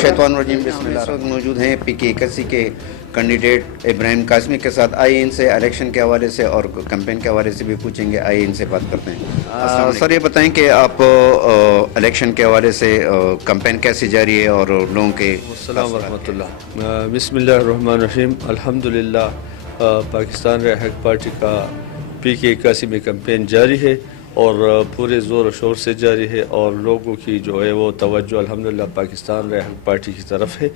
मिनश्शैतानिर्रजीम बिस्मिल्लाह। मौजूद हैं PK81 के कैंडिडेट इब्राहिम कासमी के साथ। आइए इनसे इलेक्शन के हवाले से और कैंपेन के हवाले से भी पूछेंगे। आइए इनसे बात करते हैं। सर, ये बताएं कि आप इलेक्शन के हवाले से कैंपेन कैसे जारी है और लोगों के अस्सलाम वरहमतुल्लाह। बिस्मिल्लाहिर्रहमानिर्रहीम। अल्हम्दुलिल्लाह पाकिस्तान रहक पार्टी का PK81 में कैंपेन जारी है और पूरे ज़ोर और शोर से जारी है और लोगों की जो है वो तवज्जो अल्हम्दुलिल्लाह पाकिस्तान रहक पार्टी की तरफ है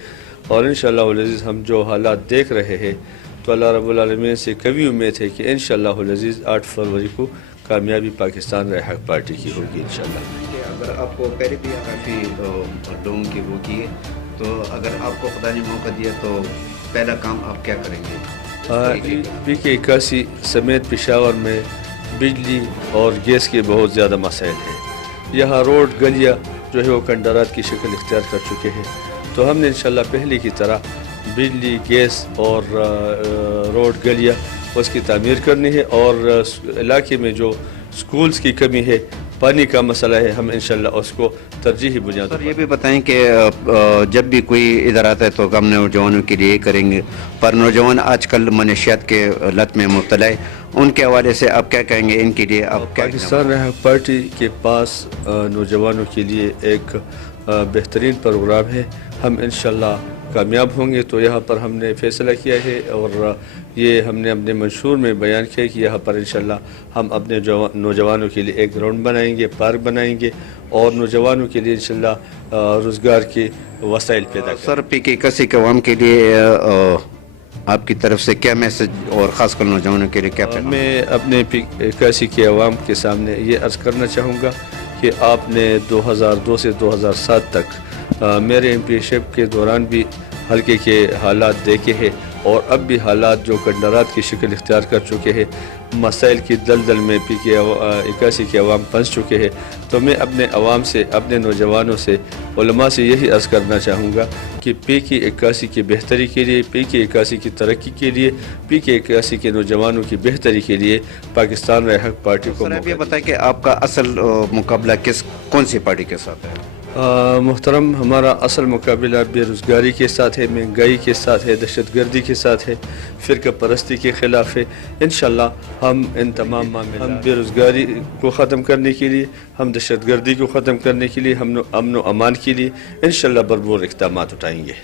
और इंशाअल्लाह अज़ीज़ हम जो हालात देख रहे हैं तो अल्लाह रब्बुल आलमीन से कभी उम्मीद है कि इंशाअल्लाह अज़ीज़ 8 फरवरी को कामयाबी पाकिस्तान रहक पार्टी की होगी इंशाअल्लाह। अगर आपको पहले भी काफ़ी लोगों की वो की है, तो अगर आपको खुदा ने मौका दिया तो पहला काम आप क्या करेंगे? PK81 समेत पेशावर में बिजली और गैस के बहुत ज़्यादा मसाइल हैं। यहाँ रोड गलियाँ जो है वो खंडारात की शक्ल इख्तियार कर चुके हैं, तो हमने इंशाअल्लाह पहले की तरह बिजली, गैस और रोड गलियाँ उसकी तामीर करनी है और इलाके में जो स्कूल्स की कमी है, पानी का मसला है, हम इंशाअल्लाह उसको तरजीही बुनियाद पर। ये भी बताएं कि जब भी कोई इधर आता है तो हम नौजवानों के लिए करेंगे, पर नौजवान आजकल मनशियात के लत में मुब्तला है, उनके हवाले से आप क्या कहेंगे? इनके लिए आप क्या? पाकिस्तान रहक पार्टी के पास नौजवानों के लिए एक बेहतरीन प्रोग्राम है। हम इंशाअल्लाह कामयाब होंगे तो यहाँ पर हमने फ़ैसला किया है और ये हमने अपने मंशूर में बयान किया कि यहाँ पर इंशाअल्लाह हम अपने नौजवानों के लिए एक ग्राउंड बनाएंगे, पार्क बनाएंगे और नौजवानों के लिए इंशाअल्लाह रोज़गार के वसाइल पैदा करेंगे। सर, PK81 के अवाम के लिए आपकी तरफ से क्या मैसेज और ख़ासकर नौजवानों के लिए क्या? मैं अपने PK81 के अवाम के सामने ये अर्ज़ करना चाहूँगा कि आपने 2002 से 2007 तक मेरे एमपीशिप के दौरान भी हल्के के हालात देखे हैं और अब भी हालात जो कंडरात की शक्ल इख्तियार कर चुके हैं, मसाइल की दलदल में PK81 के अवाम फंस चुके हैं। तो मैं अपने अवाम से, अपने नौजवानों से, उलमा से यही अर्ज़ करना चाहूँगा कि PK81 की बेहतरी के लिए, PK81 की तरक्की के लिए, PK81 के नौजवानों की बेहतरी के लिए पाकिस्तान रहक पार्टी को। सर, ये बताएं कि आपका असल मुकाबला कौन सी पार्टी के साथ है? मोहतरम, हमारा असल मुकाबला बेरोज़गारी के साथ है, महंगाई के साथ है, दहशतगर्दी के साथ है, फ़िरका परस्ती के ख़िलाफ़ है। इंशाअल्लाह हम इन तमाम मामले, हम बेरोज़गारी को ख़त्म करने के लिए, हम दहशतगर्दी को ख़त्म करने के लिए, हम अमन व अमान के लिए इंशाअल्लाह भरपूर इक़दामात उठाएंगे।